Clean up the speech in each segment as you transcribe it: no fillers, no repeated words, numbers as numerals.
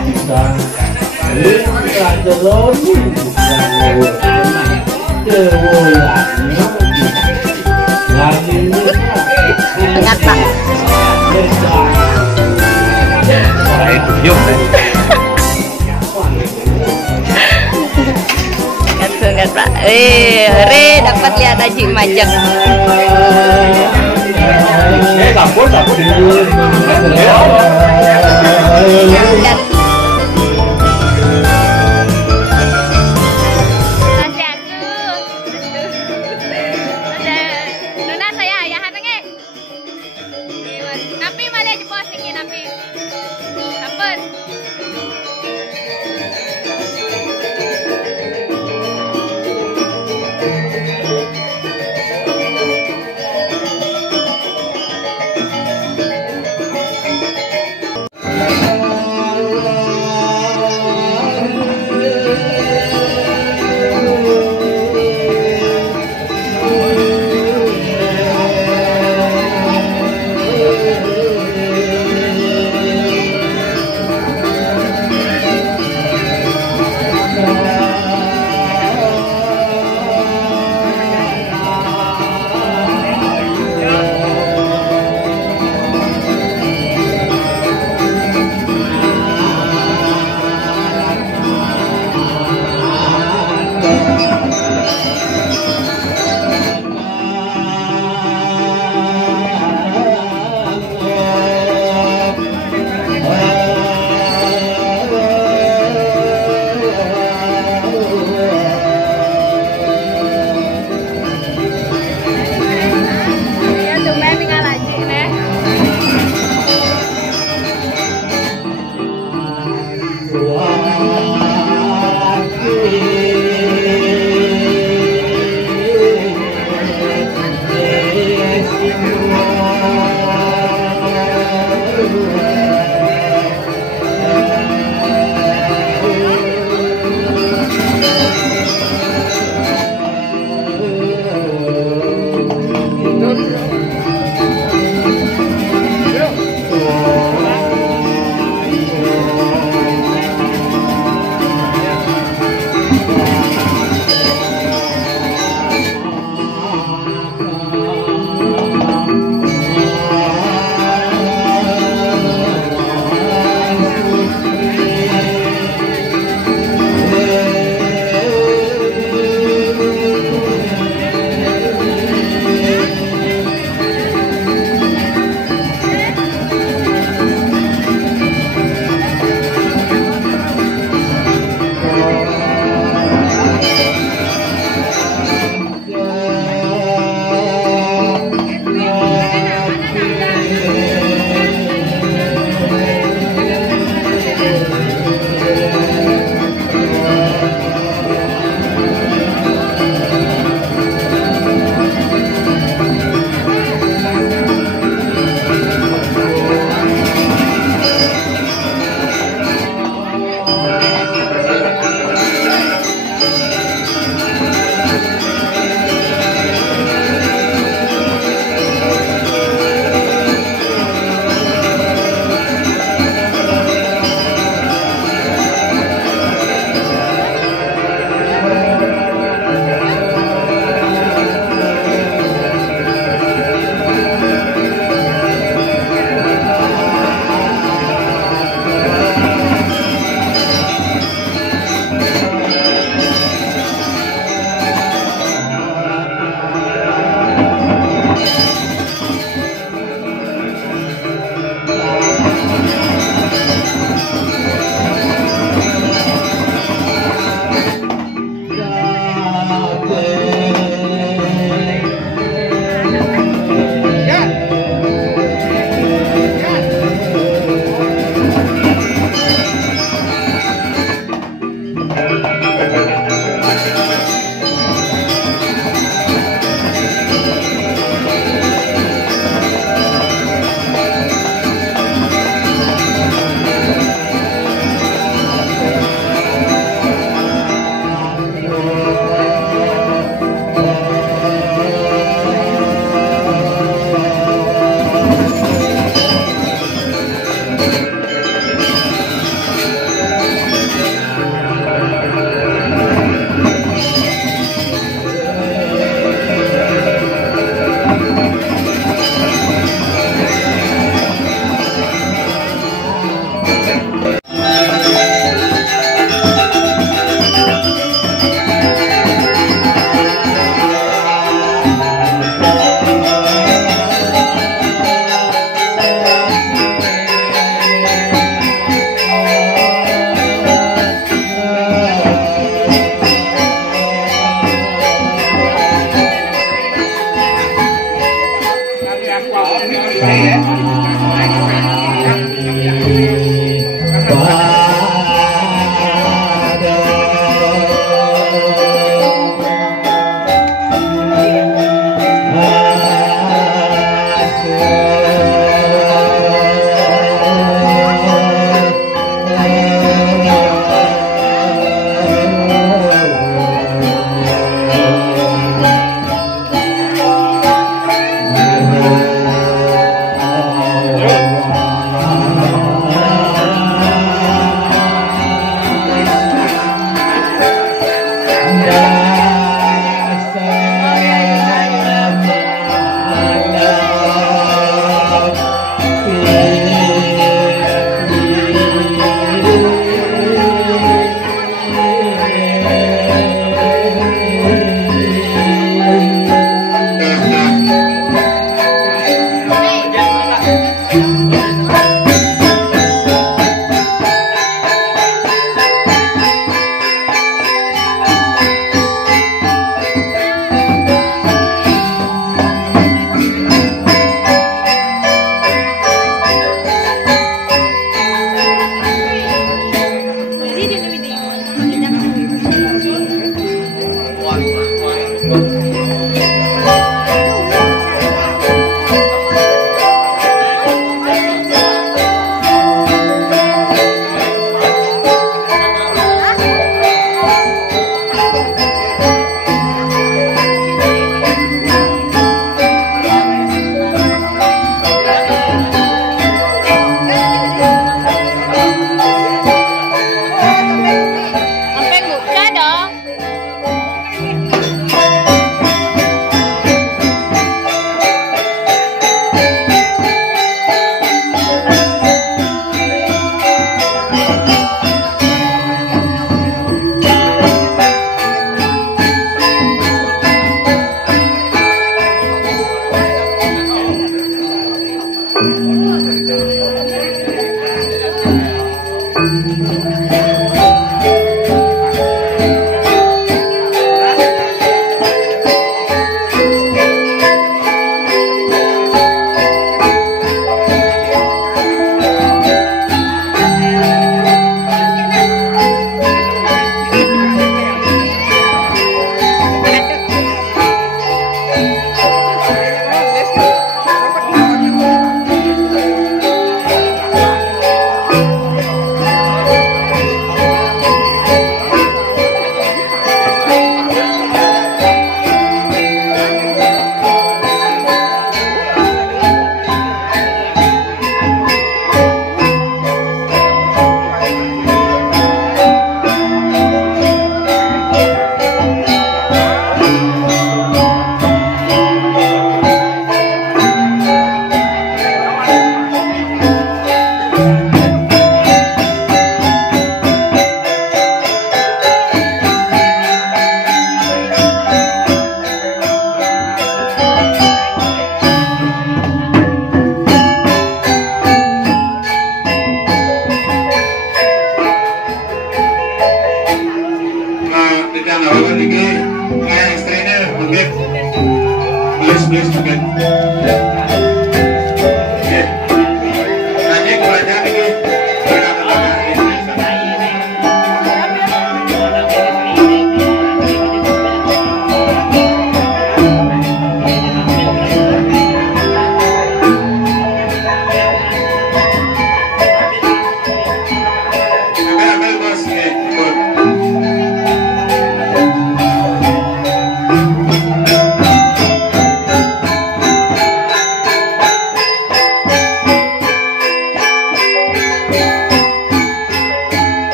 Ingat Pak. Ingat Pak. Re dapat lihat Haji Majak.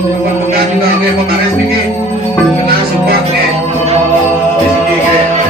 Bukan juga oke pemares nih. Kena support nih. Di sini kayak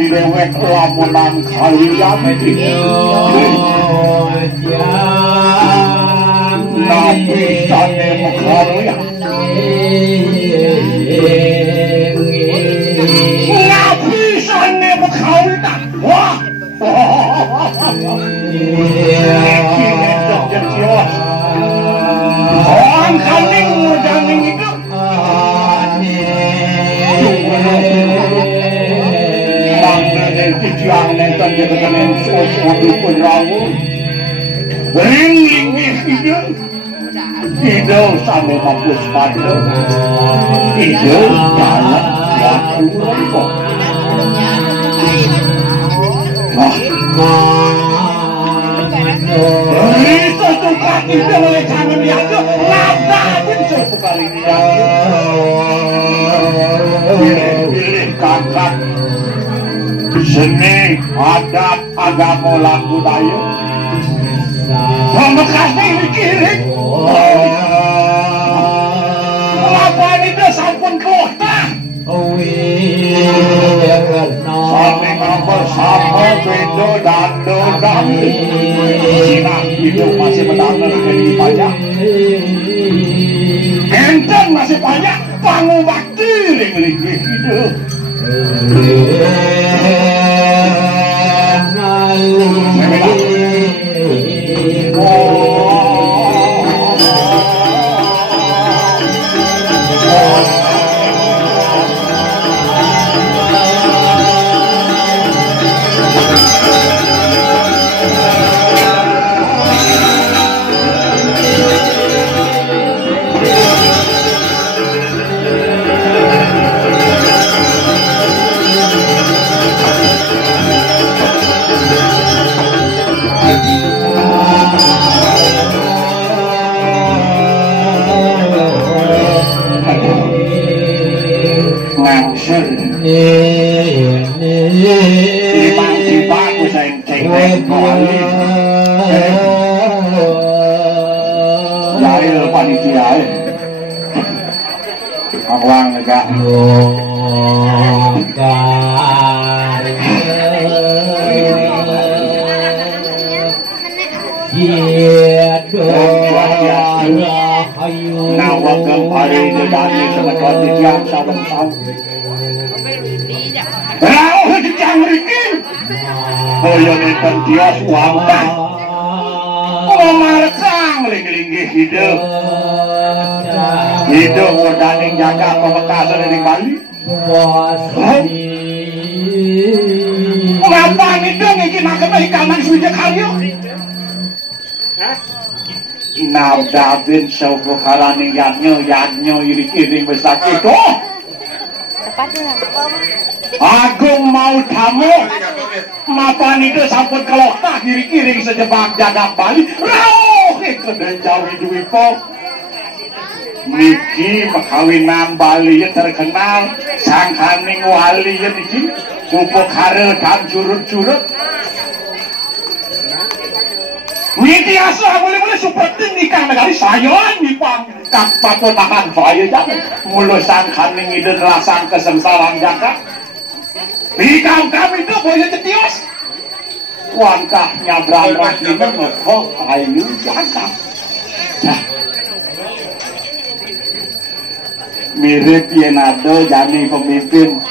direwek lamunan kalian nabi sane mekaruya nabi sane mekaruya wah kini dok jelas orang kaning mudaning itu Tiang nonton dia dengan suatu pun rawu, ring hidup sampai mampus pada hidup dalam waktu rokok. Itu suka kita oleh jangan diaku, lada pun suatu kali diaku. Pilih kakak. Seni, adat, agama, lan budaya Pembekasnya mikirin Lapan itu sampun kota Sampai nomor sama bedo dando dandi Sinang hidup masih menangani ke di pajak enten masih banyak pangubakti yang miliki hidup. Awang lega nawang kembali dari semeton diam saben-saben Rauh dijang mriki kaya nenten tios wambah marekang linggih hidup hidup wadaning jaga pemekasan di Bali ngapa ngidung iki makena ikaman suwija kalyo nabdabin sawuhalaning yanyo iri-iring besaki toh Agung mau tamu mapan itu sampun kelokta kiri-kiri sejebak jaga Bali rauh kedai jawi duwiko niki pekawinan Bali terkenal sangkaning wali niki pupuk hare dan curut-curut niki asa boleh-boleh seperti nikah negari sayon nipang kak pato tahan saya jangan mulu sangkaning ide rasang kesengsaraan jaga Bikang kami itu boleh jetios wangkahnya berang-rang ini ngekok ayu jaga mirip yenado jani pemimpin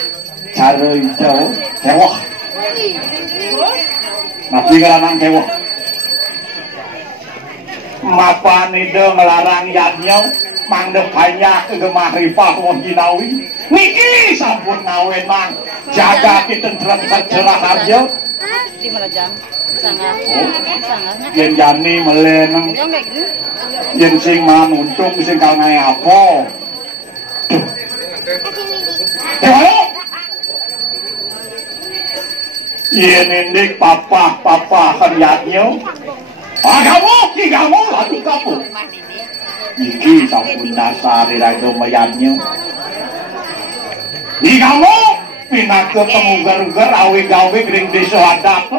cara hijau kewah tapi ngelarang kewah mapan itu ngelarang yadnya mandek banyak kegemah rifah wajinawi niki sampun ngawenang jaga kita terang aja 5 jam sangat yen jani meleneng yen sing manuntung sing kangen apa yen indik papa karyatnya kamu lalu kamu iki sampun dasar irago mayatnya kamu pinake pengugar-ugar awe-gawe gering desa hadap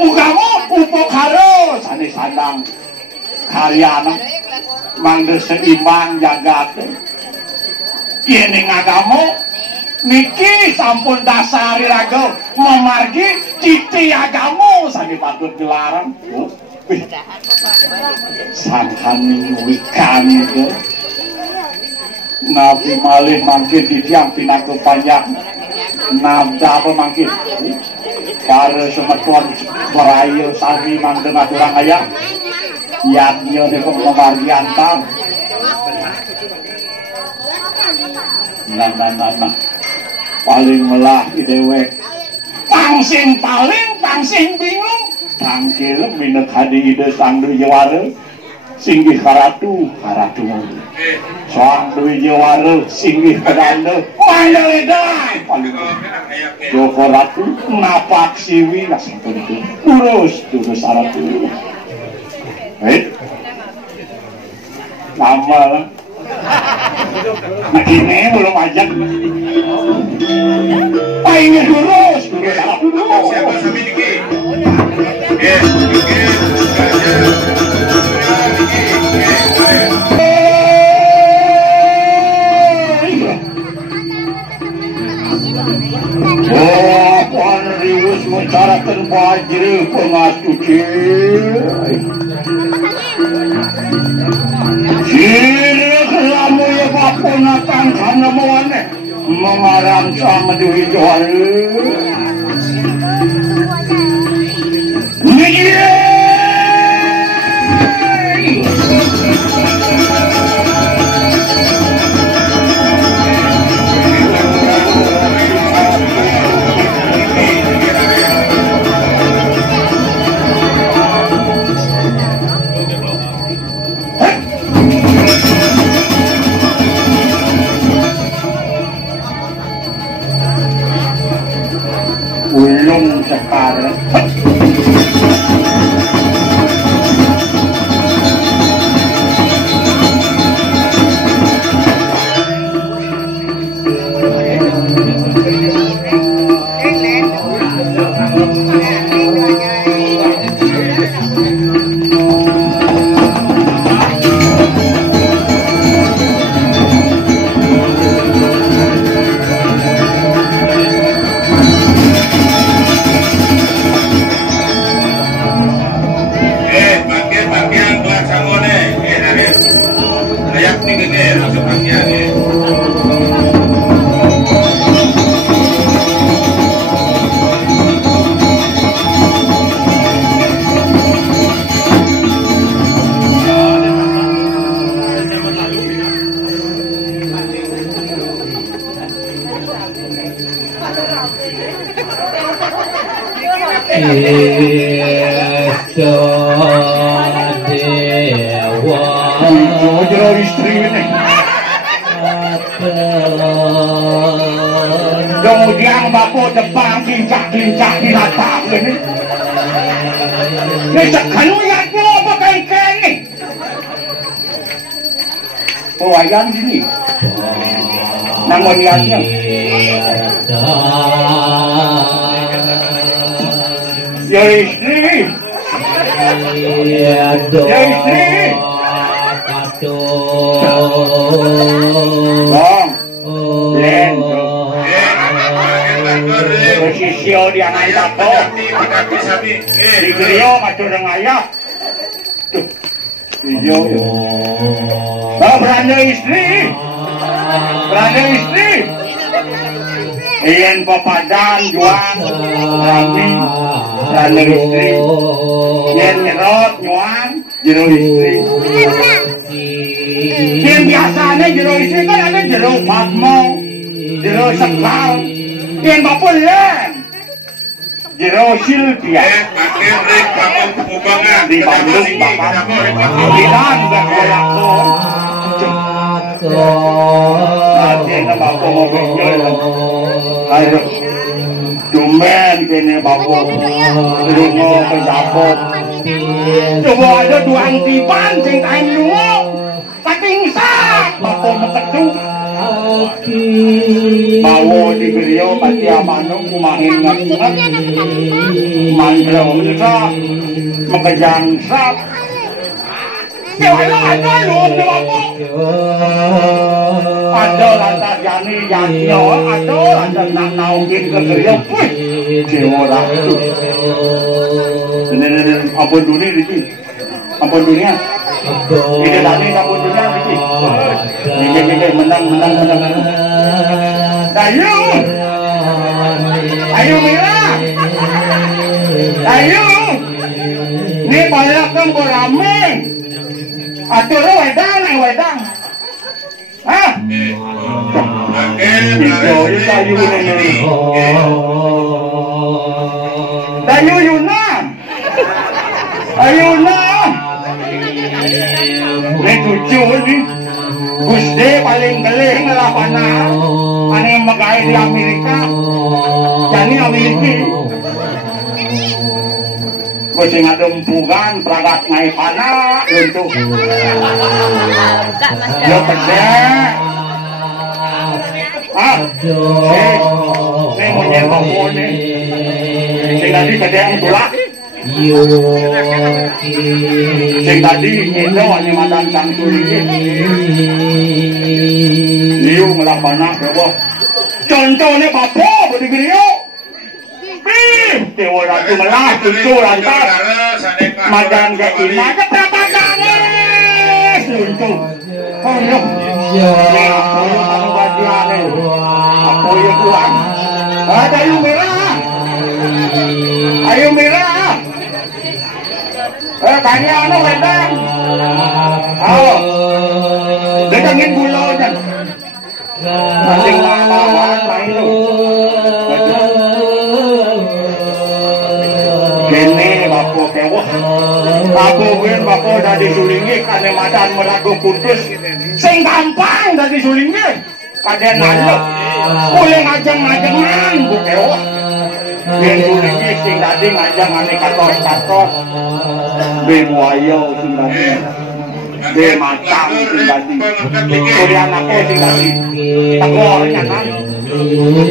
ugamu upuk harus ane sandang karyana mangde seimbang jagat ini ngagamu niki sampun dasar irago memargi citi agamu sani patut dilarang sangkaning wikan itu Nabi malih mangkin di tiang pinako panjang nabda apa mangkin para semetuan berayu sami mandeng aturang ayam yadnya ni pengemargian tam nah paling melah idewek pangsing bingung tangkil minek hadi ide sang duyawara singgih karatu soang duwi jawara singgih kedanda mayaledai Joko Ratu napak siwi langsung itu urus aratu lama lah nah ini belum ajak ini urus aratu siapa sami niki cara terbajir pengasuci datang karena mana mengarang sama duit jual. Ulung sekarang. Kemudian bapak depan kincak-kincak di latar ini. Ini sekarang lihatnya apa kain-kain ini? Pewayan gini. Nama lihatnya. Ya istri. Ya istri. Bang. Len. Posisio dia ngajak toh. Di Grio macam orang ayah. Tuh. Hijau. Oh, beranda istri. Beranda istri. Iyan papadan juang rami beranda istri. Iyan nyerot nyuang jero istri. Iyan biasanya jero istri kan ada jero patmo, jero sekal. Iyan bapulan. Jero Silvia. Makin rek bangun pengubangan Di Bandung bapak. Bilang gak kolakon. Nanti na bapak mau berjualan. Ayo, cuman kene bapak. Rumah ke dapur. Coba ada dua antipan sing kain lungo. Patingsak bapak mekeduk. Bawa di Grio pati amano kumahin ngat-ngat. Mandra umsa makajang sap. Ada lom na bapak. Ada lantar jani janyo, ada lantar naungin ke Grio. Dewa ratu. Ini ampun dunia di sini. Ampun dunia. Ini tadi ampun dunia di sini. Ini menang. Dayu. Ayo Mira. Ayo. Ini banyak kan beramai. Atur wedang. Hah? Dayu Yunam. Ayuna. Ini tujuh ini. Gusde paling geling lapangan. Ano yung magkaya di Amerika? Yan yung Amerika. Gusto nga dumpugan, pragat nga ipana. Lunto. Yung pagde. Ah, say mo niya pamon eh. Say tadi kade ang tulak. Say tadi ito ang madansang tuligin. Liu melapana bebo. Contohnya bapak budi Grio. Dewa ratu melah tujuh lantas. Madan gak ima keprapatan. Luntung. Oh no. Oh iya pulang. Ada ayu merah. Ayu merah. Tanya anu wedang. Oh. Dekangin bulau dan. Masing lawan main lu. Kene bapo kewah. Aku win bapo dari sulingi kane madan melaku putus. Sing gampang dari sulingi. Kaden naluk. Boleh ngajang-ngajangan bu kewah. Yen sulingi sing tadi ngajang ane katos-katos. Be buaya sing tadi. Be macam sing tadi. Kode anakku sing tadi. Tengornya kan.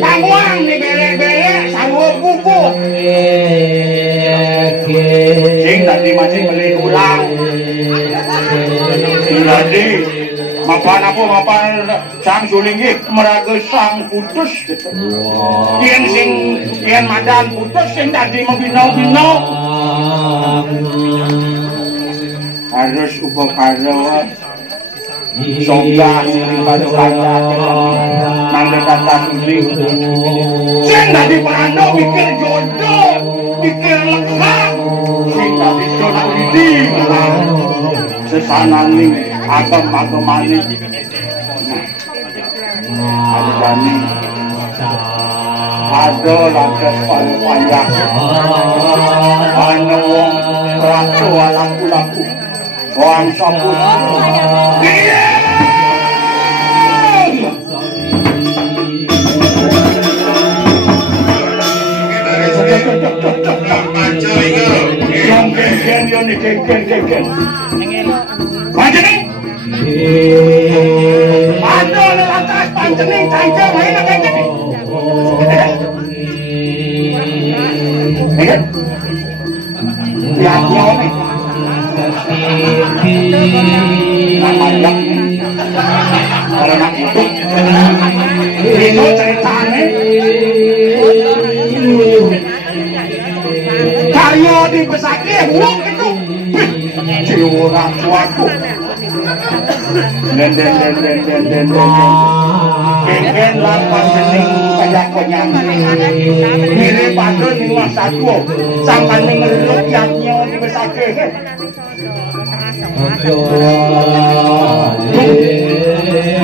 Tangwang di belek-belek sarwa kuku. Sing tadi masih beli ulang. Sing tadi mapan apa mapan sang sulingi meraga sang putus gitu. Yen madan putus sing tadi membinau-binau. Harus upakara songgah siring pada kaya nangga kata suling. Sing tadi perando mikir jodoh, mikir lekang. Sing tadi jodoh didi sesanani agam-agamani. Adani ada lantas panjang anu wong ratu laku-laku wong sapu Pancening lantas pancening cancang main apa ini? Lihat ni. Namanya kalau nak itu ceritanya karyo di besaki buang itu orang tuaku den Kengken lapan jening kayak penyanyi mirip padon ning mas satu sampan ning ngeluk yaknya di besake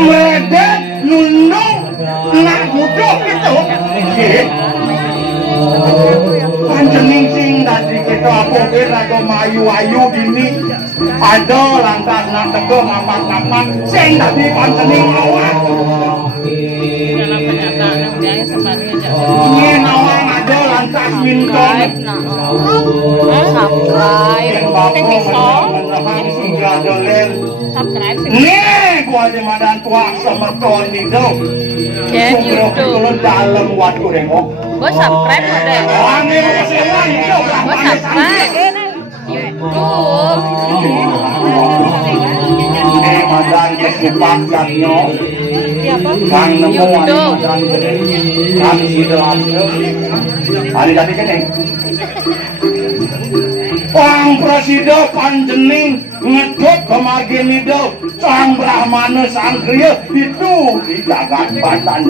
medet nundung nak budok gitu panjening sing tadi kita apa rada mayu-ayu gini ada lantas nak teko ngapak-ngapak sing tadi panjening awak dalam kenyataan dia sebanding aja ini awak ada lantas minton subscribe ting pisau subscribe nih gua di madan tua sama ton itu ya YouTube dalam waktu dengok gua subscribe deh gua subscribe YouTube madan kesepak yaknya kang nemu madan gede kang sidalam hari tadi kene Wang presiden panjening ngedot kemargin itu sang brahmana sang kriya itu di jagat Banten.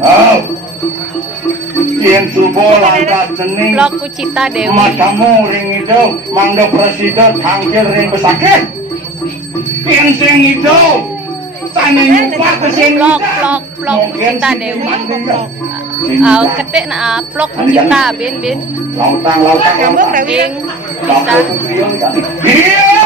Oh, yen subuh lantas jening blog Kucita Dewi matamu ring itu mangga presiden tangkir ring besake. Yen sing itu sana nyumpah ke sing blog Kucita Dewi ketik na blog Kucita bin lautang Bing bisa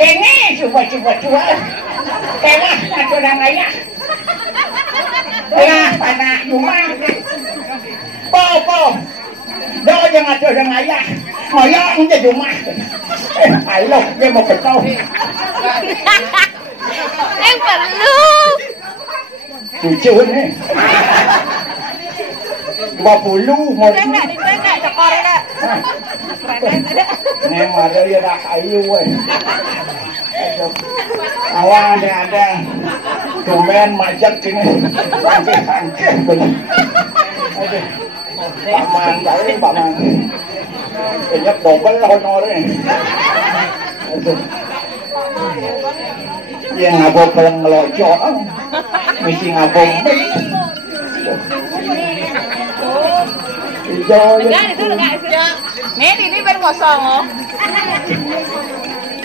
Kene coba jual. Kewah ada orang kaya. Ya, pada rumah. Po. Do yang ada orang kaya. Ngoyong di rumah. Ayo, dia mau betul. Perlu. Lucu nih. 20 mau ini ada ya dah ayu weh. Awal ada tumben majak sini angkeh bener. Paman kali paman banyak double honornya. Yang ngabok peleng ngelocok misi ngabok ini baru kosong oh.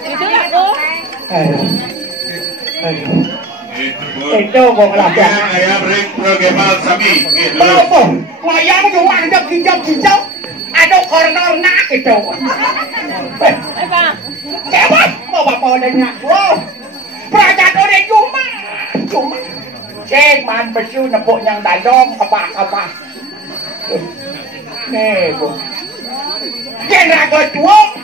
Itu aku. Itu kok ngelabrak. Ayah break progemal sami. Apa? Ngoyang cuma ada hijau-hijau. Ada kornor nak itu. Apa? Kewat mau apa adanya? Wow. Perajaan orang cuma. Cek man besu nepuk yang dadong apa. Nih bu. Kena kedua.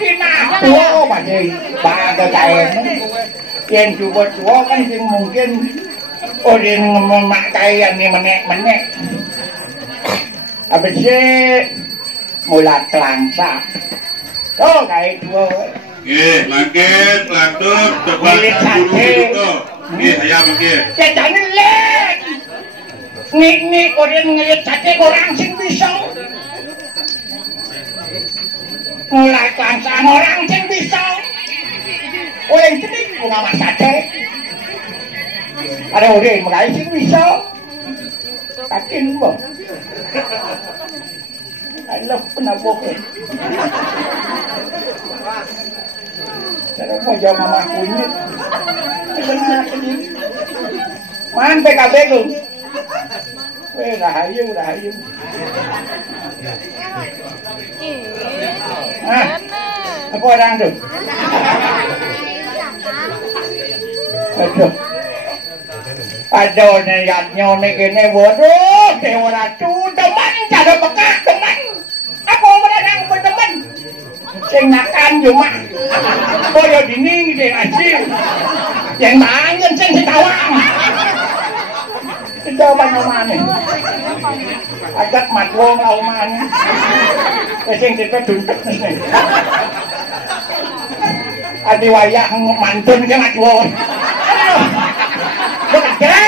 Cina tua macam baga kain. Yang tua kan sing mungkin orang memakai yang ni menek. Habis mulat langsa. Oh kain tua. Langit, lantur, tepat, bulu itu. Ayah mungkin. Jangan lek. Nik orang ngeliat sate orang sing bisa. Mulai langsang orang sing bisa. Yang sedih bunga mas sate. Ada orang mulai sing bisa. Kakin mo. Alam penabok. Cara mau jauh mama kunyit. Man PKB lu. Weh rahayu. Apa orang tu? Aduh ni yatnya ni kene bodoh. Dewa ratu teman cara bekak teman. Apa orang yang berteman? Sing nakan cuma. Boyo dini dia asyik. Yang tangan sing tawang. Kita banyak mana? Agak matwong laumanya. Sing kita duduk ni. Adi wayang mantun ke matwong. Bekerja.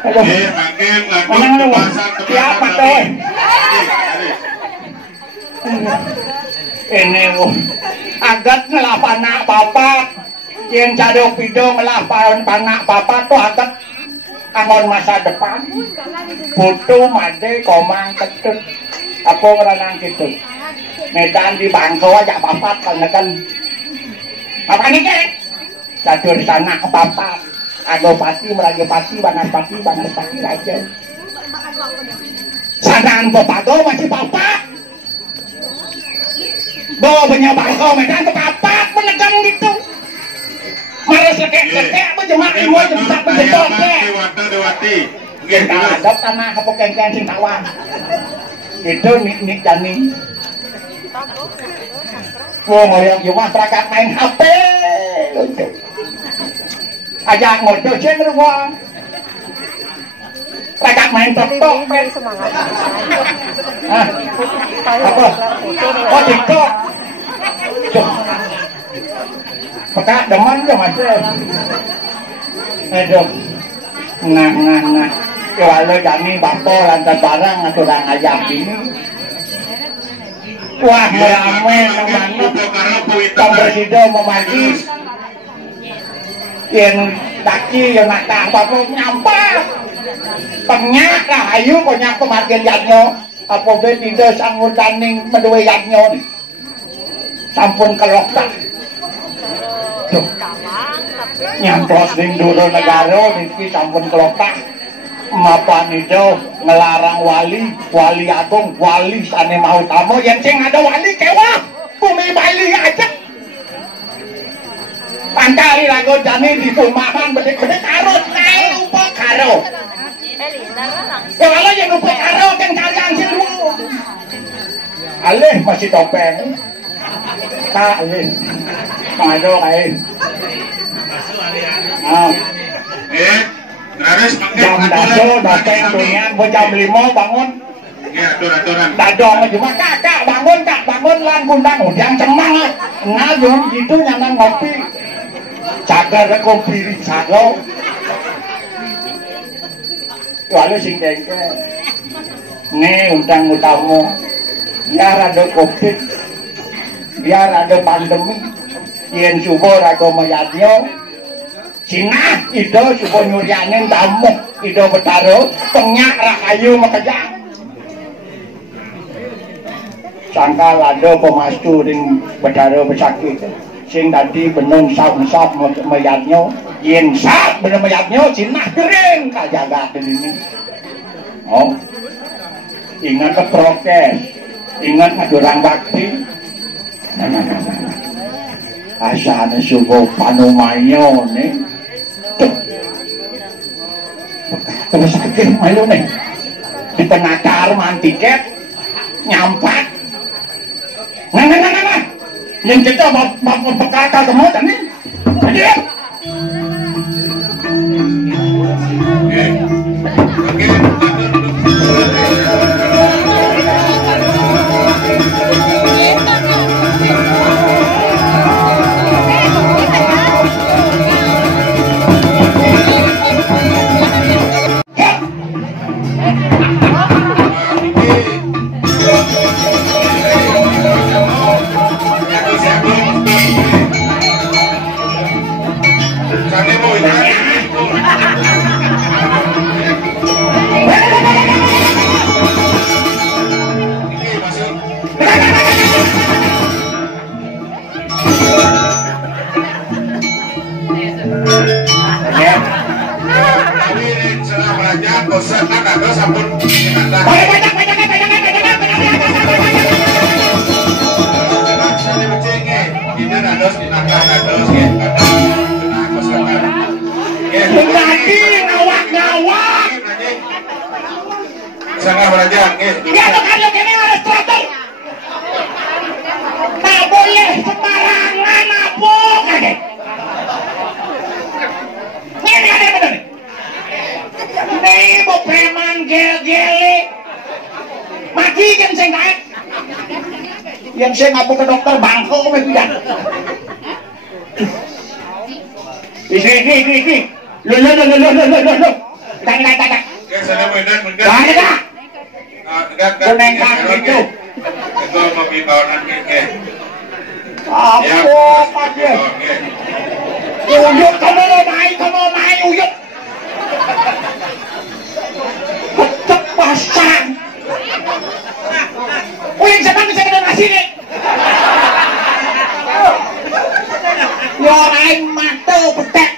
Makin Mana lu? Siapa tu? Ini agak ngelapana bapak yang cadok pido ngelapan panak bapak tu agak angon masa depan butuh made komang ketut apa merenang gitu medan di bangko aja bapak kan apa ni ke cadur sana bapak ada pati meraja pati banas pati aja sanaan bapak tu masih bapak bawa banyak bangko medan ke bapak menegang gitu malah sekek berjemaah dua jemsak berjempol Dewati. Kita ada tanah kepokeng-keng sing tawang itu nik jani ngoyong cuma perangkat main HP ajak ngocok ceng rumah perangkat main TikTok apa? Oh TikTok peka deman je macam aduh nah kalau jani bapo lantai barang atau orang ayam ini wah rame namanya presiden memagi yang daki yang nak bapo nyampah penyak lah ayu penyak pemargin jadnya apa tidak sanggup daning medue jadnya sampun kelokak nyamplos ning dulu negara niki sampun kelokak mapan itu ngelarang wali agung wali sane mau tamu yang sing ada wali kewah Bumi Bali aja. Pantali lagu jani di perumahan bedek-bedek karo kae lupa karo. Ya kalau yang lupa karo kan kalian sih lu. Alih masih topeng. Tak alih. Kado kae. Terus pakai Jam daso dateng dunyan jam 5 bangun. Ya, aturan. Dadong cuma kakak bangun lan gundang udang cemang ngayun gitu nyaman ngopi cagar kopi sago lalu sing dengke nih undang utamu biar ada covid biar ada pandemi yen subur atau mayatnya Cina itu subur nyurianin tamu itu betaro penyak rahayu makajang sangka lado pemastu ring bedaro besakit sing tadi benung sap-sap mayatnya yen sap bener mayatnya Cina kering kajaga ini oh ingat ke prokes ingat adurang bakti asana sugo panumayo nih terus sakit malu nih di tengah karman tiket nyampat nah yang kita mau berkata semua tadi jadi yang saya ngapuk ke dokter bangko kok tidak ini lo tak sana medan kuneng kaki itu itu mau bawaan ke apa aja uyuk kamu mai uyuk ketek pasang uyuk zaman bisa kena nasi nih ya lain mata petek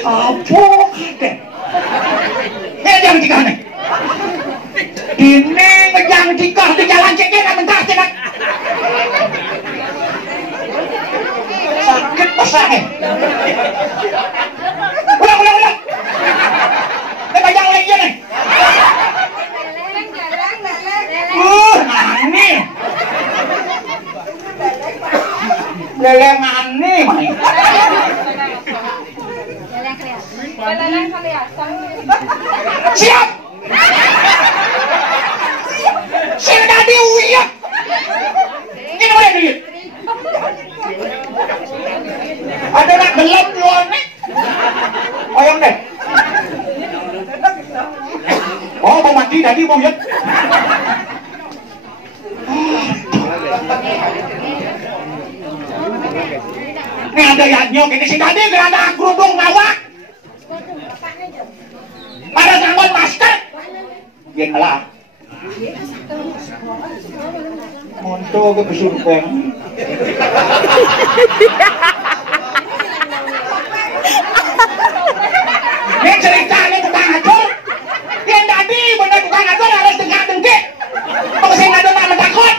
apa kate ngejang tikah nih ini ngejang tikah di jalan ceknya gak mentah cenak sakit pasangnya ulang ini bajang lagi nih aneh leleng aneh siap saya tadi uyuk ini boleh duit ada nak belum jual nih oyong deh oh mau mati tadi mau uyuk ini ada yadnya ini si tadi gerada kerudung ngawak pada sanggup masker yang ngelak monto ke kesurpeng ini ceritanya tukang acur yang tadi bener tukang acur harus tengah dengki kalau saya nggak ada nama takut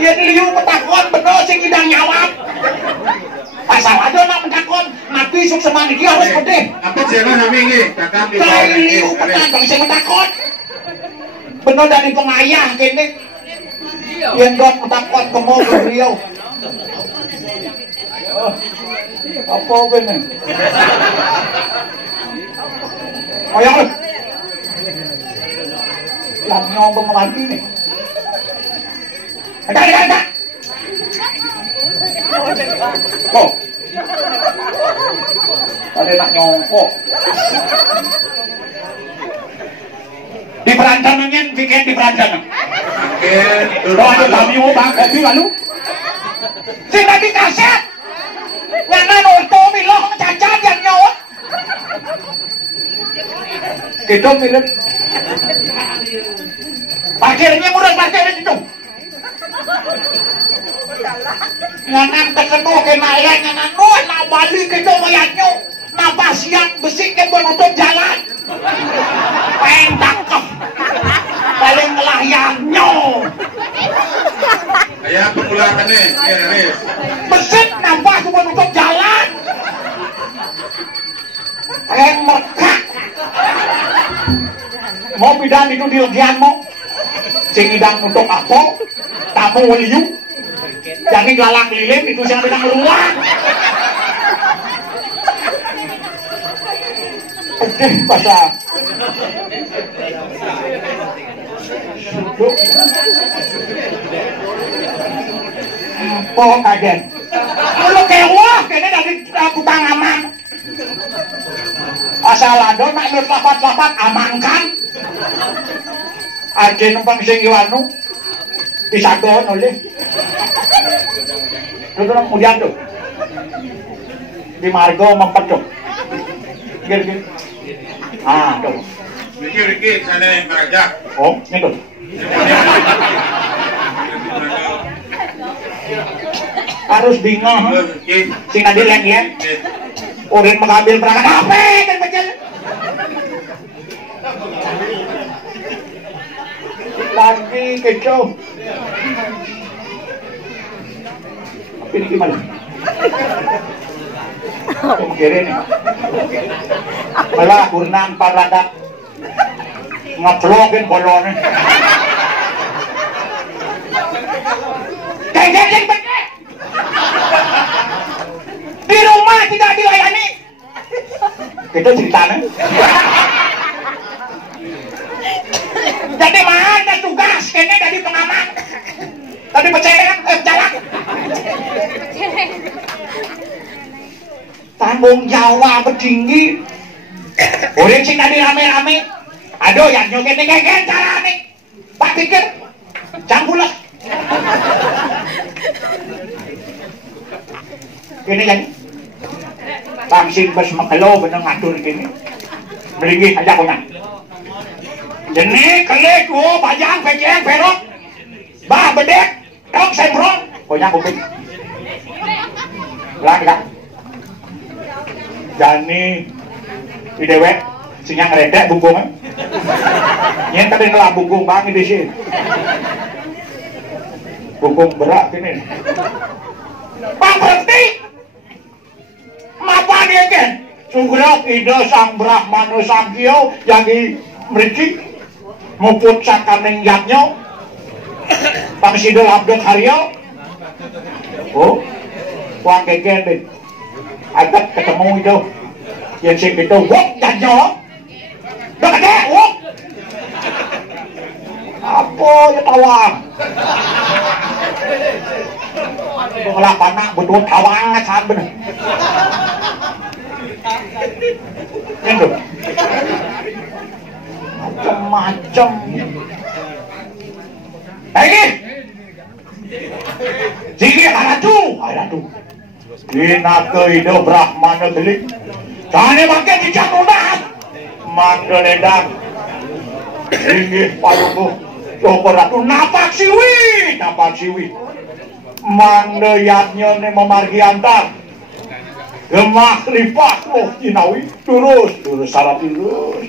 Yen liu petakon bener sing idang nyawat. Asal aja nak mentakon, nabi suk semana iki harus gede. Apa jeneng sami iki? Kakang di Kae liu petakon sing mentakon. Bener dari pengayah kene. Yen dot mentakon kemo beliau. Apa bener? Ayo. Yang nyombong lagi nih. Ada. Oh. Ada nak nyongkok. Di perancanannya bikin di perancangan. Oke. Ada kami mau bangkai lalu. Sing tadi kaset. Yang nonton bilang cacat yang nyawa. Kita pilih. Parkirnya murah parkirnya itu. Nganang terkenal kena ya nganang nak balik ke mayatnya napa siang besi ke menutup jalan pengen tangkap paling ngelayannya Ayah pengulangan nih, besi napa ke menutup jalan pengen merkak mau bidan itu di legianmu sing idang nutup apa tamu waliyu jadi lalang lilin itu yang bilang luar. Pasal. Apa kaget? Lu kewah kene dari putang aman. Asal ada nak lut lapat-lapat amankan. Aja numpang sing iwanu. Disadon oleh. Itu kemudian tuh di margo mempecuk gini tuh Riki sana yang ngajak oh ini tuh harus bingung sing adil yang ya orang mengambil perangkat apa kan macam lagi kecoh ini gimana? Kira nih. Malah kurnan paradak ngevlogin bolonnya. Kayak bener. Di rumah tidak dilayani. Kita ceritanya. Jadi mana tugas kayaknya dari pengaman. Tadi percaya jalan. Tanggung jawab tinggi. Orang sing tadi rame-rame. Aduh yang nyoget-nyoget cara nih. Pak pikir cangkulah. Gini jadi. Tangsin bas makalo benang ngatur gini. Melinggi aja punya. Jenis kelik pajang pejeng perok. Bah bedek. Dok semprong, punya kuping. Lagi kak. Jani, di dewek, sinyang redek bunggungnya. Yang tadi ngelah bunggung banget di sini. Bunggung berat ini. Bang berhenti. Mapa dia kan? Sugrak ide sang Brahmana sang Kyo yang di meriki muput sakaning yatnya. Pak Sidul Abdul Haryo. Oh, Wang Gegen deh. Agak ketemu itu. Yang sing itu, wok janjo. Udah gede, wok. Apa ya tawang? Ngelak panak betul tawang saat bener. Itu. Macam-macam. Lagi, sini ada tu. Ina ke ide Brahmana beli, tane makan dijak udah, mangga ledang, sini paluku, coba ratu napak siwi, mangga yatnya ne memargi antar, gemah lipat loh Cinawi, terus salah terus.